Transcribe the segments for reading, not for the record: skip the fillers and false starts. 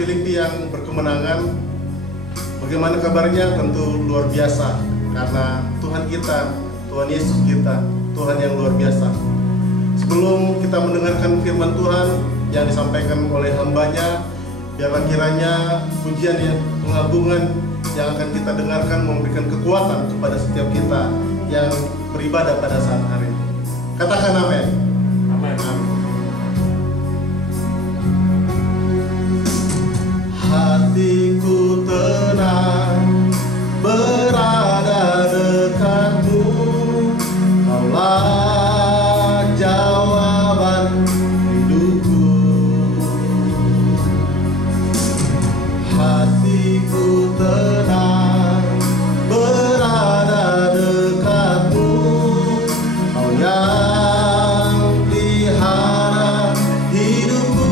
Filipi yang berkemenangan. Bagaimana kabarnya? Tentu luar biasa, karena Tuhan kita, Tuhan Yesus kita, Tuhan yang luar biasa. Sebelum kita mendengarkan firman Tuhan yang disampaikan oleh hambanya, biarlah kiranya pujian yang pengagungan yang akan kita dengarkan memberikan kekuatan kepada setiap kita yang beribadah pada saat hari ini. Katakan amin. Amin. Hatiku tenang berada dekatmu, Kaulah jawaban hidupku. Hatiku tenang berada dekatmu, Kau yang pelihara hidupku.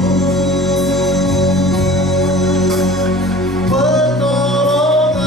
Pertolonganmu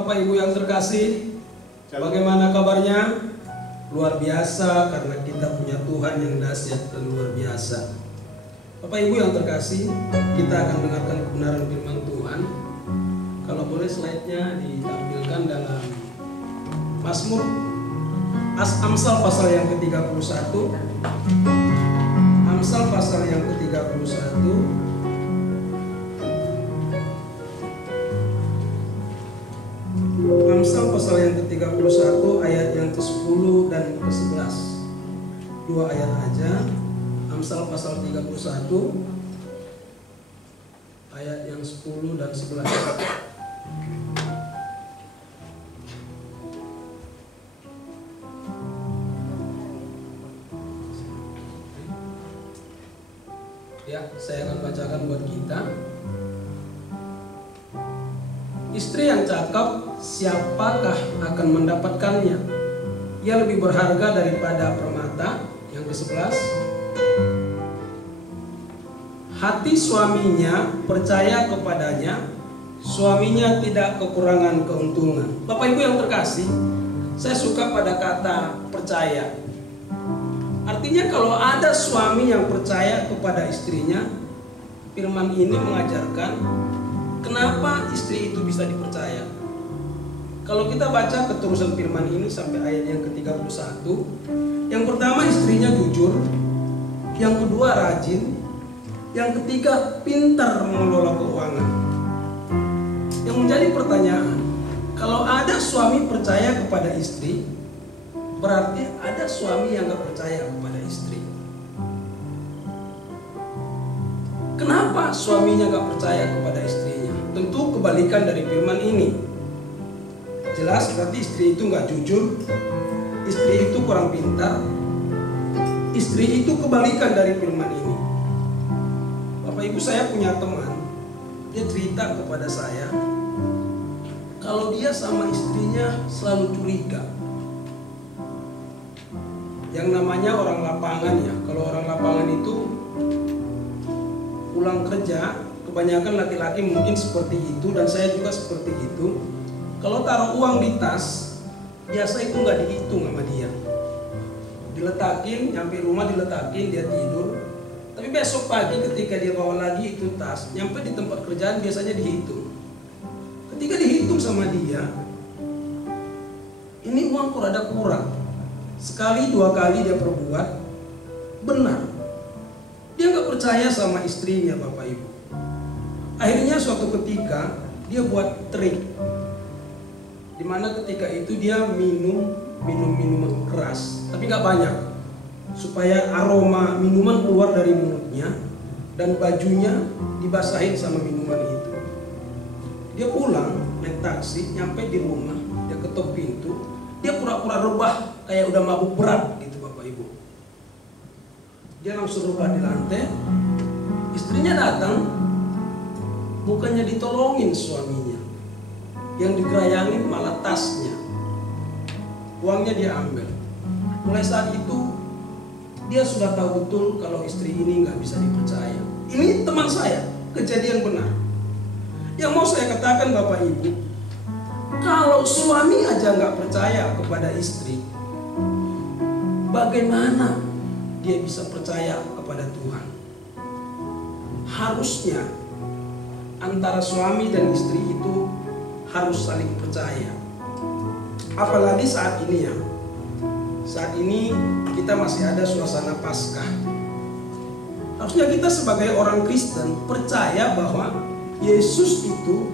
Bapak Ibu yang terkasih, bagaimana kabarnya? Luar biasa, karena kita punya Tuhan yang dahsyat dan luar biasa. Bapak Ibu yang terkasih, kita akan dengarkan kebenaran firman Tuhan. Kalau boleh slide-nya ditampilkan dalam Mazmur Amsal pasal yang ke-31. Amsal pasal yang ke-31. Amsal pasal yang ke-31 ayat yang ke-10 dan ke-11. Dua ayat aja. Amsal pasal 31 ayat yang 10 dan 11. Ya, saya akan bacakan buat kita. Istri yang cakap, siapakah akan mendapatkannya? Ia lebih berharga daripada permata. Yang ke-11. Hati suaminya percaya kepadanya, suaminya tidak kekurangan keuntungan. Bapak Ibu yang terkasih, saya suka pada kata percaya. Artinya kalau ada suami yang percaya kepada istrinya, firman ini mengajarkan kenapa istri itu bisa dipercaya. Kalau kita baca keterusan firman ini sampai ayat yang ke-31, yang pertama istrinya jujur, yang kedua rajin, yang ketiga pintar mengelola keuangan. Yang menjadi pertanyaan, kalau ada suami percaya kepada istri, berarti ada suami yang gak percaya kepada istri. Kenapa suaminya gak percaya kepada istrinya? Tentu kebalikan dari firman ini. Jelas berarti istri itu gak jujur, istri itu kurang pintar, istri itu kebalikan dari firman ini. Bapak Ibu, saya punya teman, dia cerita kepada saya kalau dia sama istrinya selalu curiga. Yang namanya orang lapangan ya, kalau orang lapangan itu pulang kerja, kebanyakan laki-laki mungkin seperti itu, dan saya juga seperti itu. Kalau taruh uang di tas, biasa itu nggak dihitung sama dia. Diletakin, nyampe rumah diletakin, dia tidur. Tapi besok pagi ketika dia bawa lagi itu tas, nyampe di tempat kerjaan biasanya dihitung. Ketika dihitung sama dia, ini uang kok ada kurang. Sekali dua kali dia perbuat, benar. Dia nggak percaya sama istrinya, Bapak Ibu. Akhirnya suatu ketika dia buat trik, dimana ketika itu dia minum minuman keras, tapi nggak banyak, supaya aroma minuman keluar dari mulutnya dan bajunya dibasahin sama minuman itu. Dia pulang naik taksi, nyampe di rumah, dia ketok pintu, dia pura-pura rebah kayak udah mabuk berat gitu, Bapak Ibu. Dia langsung rebah di lantai. Istrinya datang, bukannya ditolongin suaminya, yang digerayangin malah tasnya. Uangnya dia ambil. Mulai saat itu dia sudah tahu betul kalau istri ini nggak bisa dipercaya. Ini teman saya, kejadian benar. Yang mau saya katakan, Bapak Ibu, kalau suami aja nggak percaya kepada istri, bagaimana dia bisa percaya kepada Tuhan? Harusnya antara suami dan istri itu harus saling percaya. Apalagi saat ini ya. Saat ini kita masih ada suasana Paskah. Harusnya kita sebagai orang Kristen percaya bahwa Yesus itu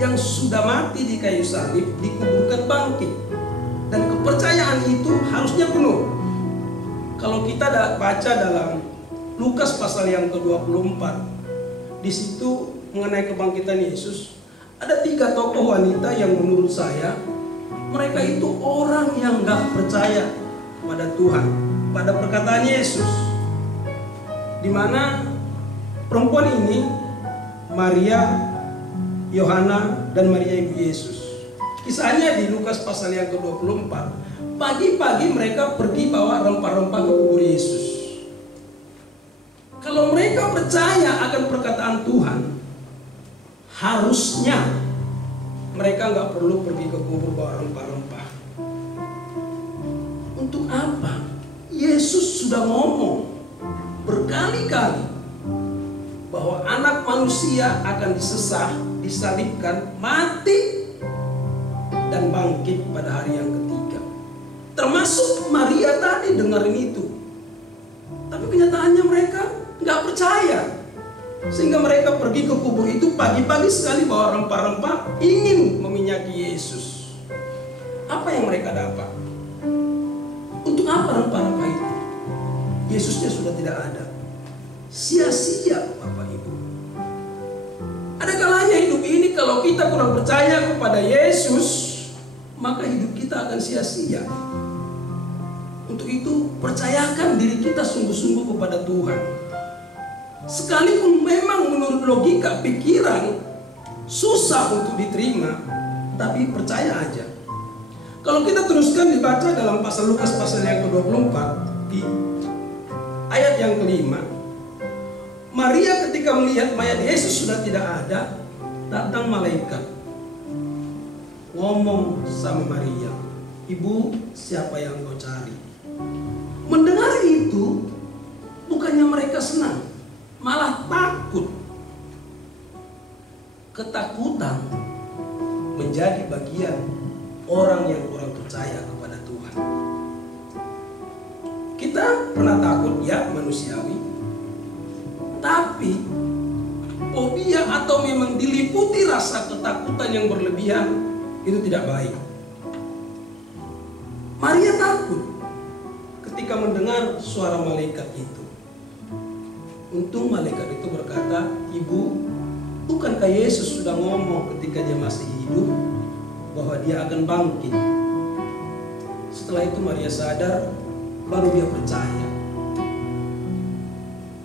yang sudah mati di kayu salib dikuburkan bangkit, dan kepercayaan itu harusnya penuh. Kalau kita baca dalam Lukas pasal yang ke-24, di situ mengenai kebangkitan Yesus, ada 3 tokoh wanita yang menurut saya mereka itu orang yang gak percaya pada Tuhan, pada perkataan Yesus. Dimana perempuan ini, Maria, Yohana, dan Maria ibu Yesus. Kisahnya di Lukas pasal yang ke-24. Pagi-pagi mereka pergi bawa rempah-rempah ke kubur Yesus. Kalau mereka percaya akan perkataan Tuhan, harusnya mereka nggak perlu pergi ke kubur bawa rempah-rempah. Untuk apa? Yesus sudah ngomong berkali-kali bahwa anak manusia akan disesah, disalibkan, mati, dan bangkit pada hari yang ketiga. Termasuk Maria tadi dengerin itu. Tapi kenyataannya mereka nggak percaya. Sehingga mereka pergi ke kubur itu pagi-pagi sekali bawa rempah-rempah, ingin meminyaki Yesus. Apa yang mereka dapat? Untuk apa rempah-rempah itu? Yesusnya sudah tidak ada. Sia-sia, Bapak Ibu. Ada kalanya hidup ini kalau kita kurang percaya kepada Yesus, maka hidup kita akan sia-sia. Untuk itu, percayakan diri kita sungguh-sungguh kepada Tuhan. Sekalipun memang menurut logika pikiran susah untuk diterima, tapi percaya aja. Kalau kita teruskan dibaca dalam pasal Lukas pasal yang ke-24 di ayat yang kelima, Maria ketika melihat mayat Yesus sudah tidak ada, datang malaikat ngomong sama Maria, "Ibu, siapa yang kau cari?" Mendengar itu, bukannya mereka senang, malah takut. Ketakutan menjadi bagian orang yang kurang percaya kepada Tuhan. Kita pernah takut, ya, manusiawi. Tapi fobia atau memang diliputi rasa ketakutan yang berlebihan itu tidak baik. Maria takut ketika mendengar suara malaikat itu. Untung malaikat itu berkata, "Ibu, bukankah Yesus sudah ngomong ketika dia masih hidup bahwa dia akan bangkit?" Setelah itu Maria sadar, baru dia percaya.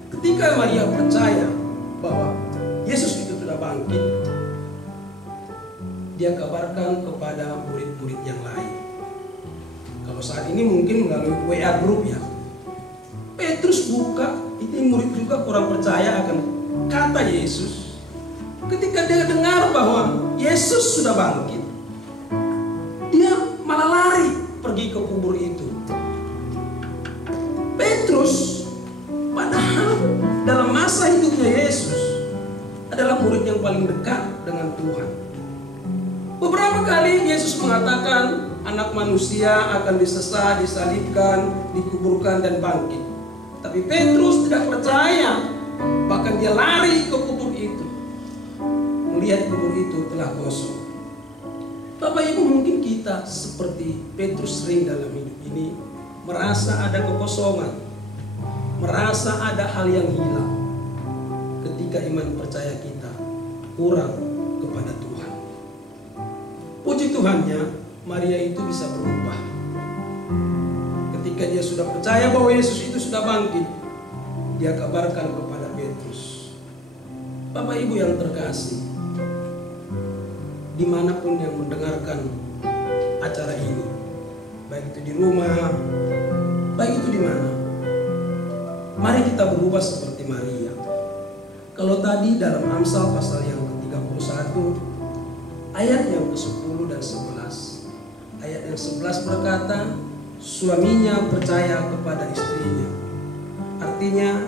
Ketika Maria percaya bahwa Yesus itu sudah bangkit, dia kabarkan kepada murid-murid yang lain. Kalau saat ini mungkin melalui WA group, ya. Petrus buka, ini murid juga kurang percaya akan kata Yesus. Ketika dia dengar bahwa Yesus sudah bangkit, dia malah lari pergi ke kubur itu. Petrus padahal dalam masa hidupnya Yesus adalah murid yang paling dekat dengan Tuhan. Beberapa kali Yesus mengatakan anak manusia akan disesah, disalibkan, dikuburkan dan bangkit. Tapi Petrus tidak percaya. Bahkan dia lari ke kubur itu. Melihat kubur itu telah kosong. Bapak Ibu, mungkin kita seperti Petrus sering dalam hidup ini merasa ada kekosongan, merasa ada hal yang hilang ketika iman percaya kita kurang kepada Tuhan. Puji Tuhannya, Maria itu bisa berubah. Ketika dia sudah percaya bahwa Yesus itu sudah bangkit, dia kabarkan kepada Petrus. Bapak Ibu yang terkasih, dimanapun yang mendengarkan acara ini, baik itu di rumah, baik itu di mana, mari kita berubah seperti Maria. Kalau tadi dalam Amsal pasal yang ke-31 ayat yang ke-10 dan 11, ayat yang 11 berkata, suaminya percaya kepada istrinya. Artinya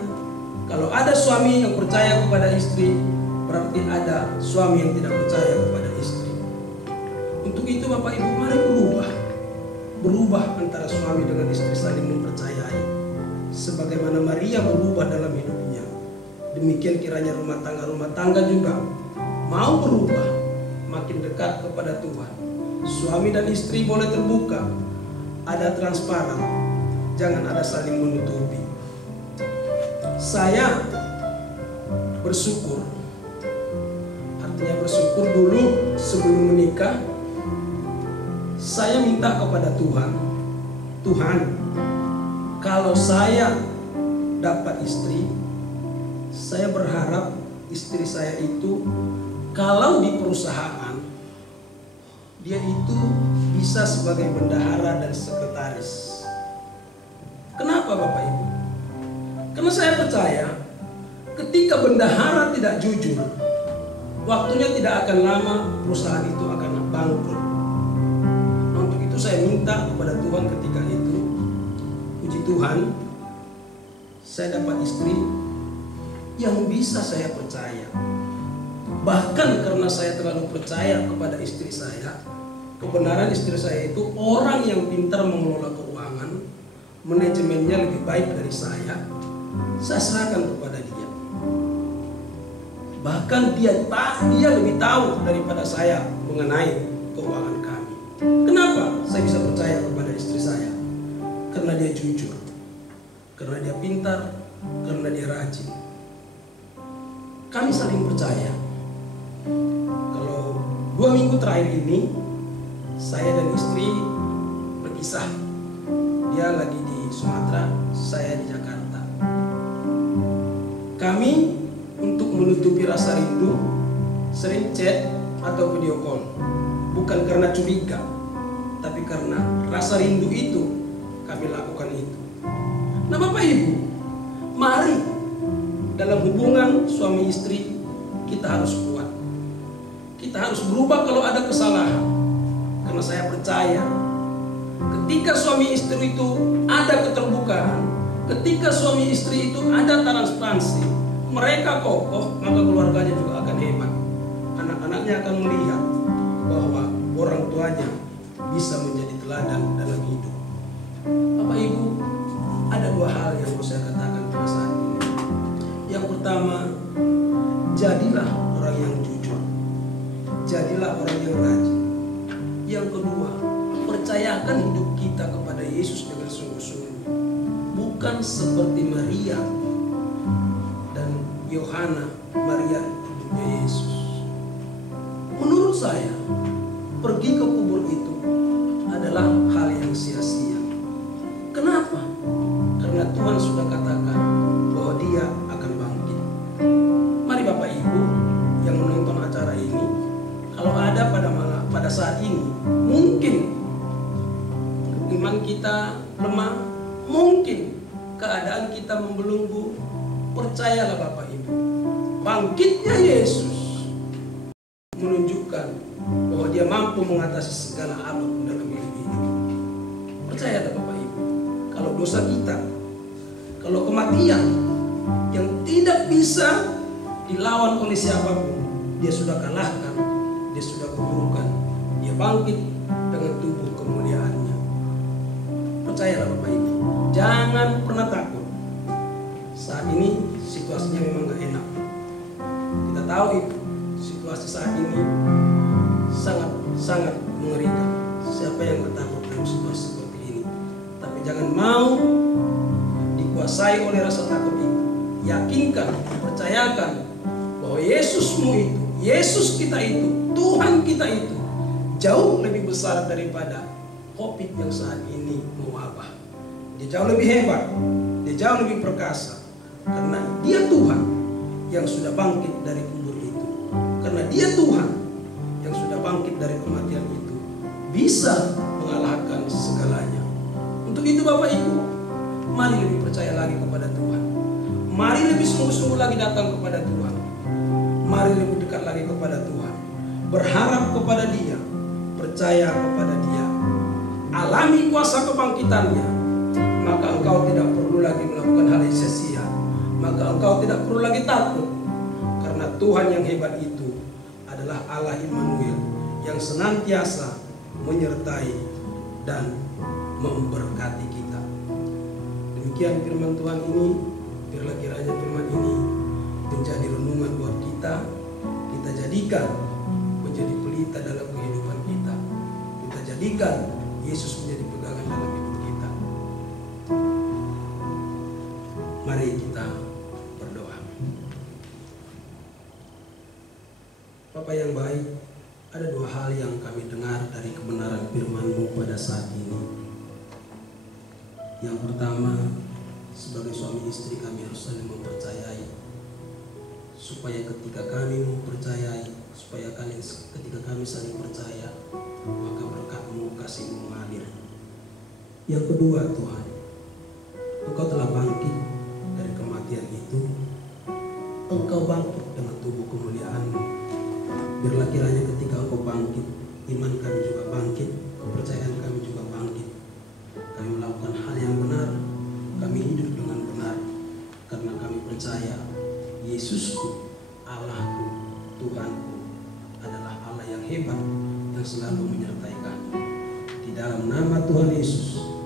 kalau ada suami yang percaya kepada istri, berarti ada suami yang tidak percaya kepada istri. Untuk itu Bapak Ibu, mari berubah antara suami dengan istri, saling mempercayai. Sebagaimana Maria berubah dalam hidupnya, demikian kiranya rumah tangga juga mau berubah, makin dekat kepada Tuhan. Suami dan istri boleh terbuka, ada transparan, jangan ada saling menutupi. Saya bersyukur, artinya bersyukur dulu sebelum menikah, saya minta kepada Tuhan, Tuhan, kalau saya dapat istri, saya berharap istri saya itu kalau di perusahaan, dia itu bisa sebagai bendahara dan sekretaris. Kenapa Bapak Ibu? Karena saya percaya ketika bendahara tidak jujur, waktunya tidak akan lama perusahaan itu akan bangkrut. Nah, untuk itu saya minta kepada Tuhan ketika itu, puji Tuhan, saya dapat istri yang bisa saya percaya. Bahkan karena saya terlalu percaya kepada istri saya, kebenaran istri saya itu orang yang pintar mengelola keuangan, manajemennya lebih baik dari saya serahkan kepada dia. Bahkan dia lebih tahu daripada saya mengenai keuangan kami. Kenapa saya bisa percaya kepada istri saya? Karena dia jujur, karena dia pintar, karena dia rajin. Kami saling percaya. Kalau 2 minggu terakhir ini saya dan istri berpisah. Dia lagi di Sumatera, saya di Jakarta. Kami untuk menutupi rasa rindu sering chat atau video call. Bukan karena curiga, tapi karena rasa rindu itu kami lakukan itu. Nah Bapak Ibu, mari dalam hubungan suami istri kita harus kuat. Kita harus berubah kalau ada kesalahan. Karena saya percaya ketika suami istri itu ada keterbukaan, ketika suami istri itu ada transparansi, mereka kokoh, maka keluarganya juga akan hebat. Anak-anaknya akan melihat bahwa orang tuanya bisa menjadi teladan dalam hidup. Bapak Ibu, ada 2 hal yang mau saya katakan pada saat ini. Yang pertama, jadilah orang yang jujur. Jadilah orang yang rajin. Yang kedua, percayakan hidup kita kepada Yesus dengan sungguh-sungguh. Bukan seperti Maria dan Yohana, Maria ibunya Yesus. Menurut saya, pergi ke kubur itu adalah hal yang sia-sia. Kenapa? Karena Tuhan sudah katakan bahwa dia akan bangkit. Mari Bapak Ibu yang menonton acara ini, kalau ada pada saat ini, mungkin iman kita lemah, mungkin keadaan kita membelenggu, percayalah Bapak Ibu, bangkitnya Yesus menunjukkan bahwa dia mampu mengatasi segala apapun dalam hidup ini. Percayalah Bapak Ibu, kalau dosa kita, kalau kematian yang tidak bisa dilawan oleh siapapun, dia sudah kalahkan, dia sudah kuburkan, dia bangkit dengan tubuh kemuliaannya. Percayalah Bapak Ibu, jangan pernah takut. Saat ini situasinya memang gak enak. Kita tahu itu, situasi saat ini sangat mengerikan. Siapa yang gak takut dalam situasi seperti ini? Tapi jangan mau dikuasai oleh rasa takut itu. Yakinkan, percayakan bahwa Yesusmu itu, Yesus kita itu, Tuhan kita itu jauh lebih besar daripada COVID yang saat ini mewabah. Dia jauh lebih hebat, dia jauh lebih perkasa, karena dia Tuhan yang sudah bangkit dari kubur itu. Karena dia Tuhan yang sudah bangkit dari kematian itu, bisa mengalahkan segalanya. Untuk itu Bapak Ibu, mari lebih percaya lagi kepada Tuhan. Mari lebih sungguh-sungguh lagi datang kepada Tuhan. Mari lebih dekat lagi kepada Tuhan. Berharap kepada Dia, percaya kepada Dia. Alami kuasa kebangkitannya, maka engkau tidak perlu lagi melakukan hal yang sia-sia. Maka engkau tidak perlu lagi takut, karena Tuhan yang hebat itu adalah Allah Immanuel yang senantiasa menyertai dan memberkati kita. Demikian firman Tuhan ini. Biarlah kiranya firman ini menjadi renungan buat kita. Kita jadikan menjadi pelita dalam kehidupan kita. Kita jadikan Yesus menjadi pegangan dalam hidup kita. Mari kita berdoa. Bapa yang baik, ada 2 hal yang kami dengar dari kebenaran firman-Mu pada saat ini. Yang pertama, sebagai suami istri kami harus saling mempercayai, supaya ketika kami mempercayai, ketika kami saling percaya, maka berkat-Mu, kasih-Mu mengalir. Yang kedua Tuhan, Engkau telah bangkit dari kematian itu, Engkau bangkit dengan tubuh kemuliaan-Mu. Biarlah kiranya ketika Engkau bangkit, iman kami juga bangkit, kepercayaan kami juga bangkit. Kami melakukan hal yang benar, kami hidup dengan benar, karena kami percaya Yesusku, Allahku, Tuhanku adalah Allah yang hebat, yang selalu menyertai kami. Di dalam nama Tuhan Yesus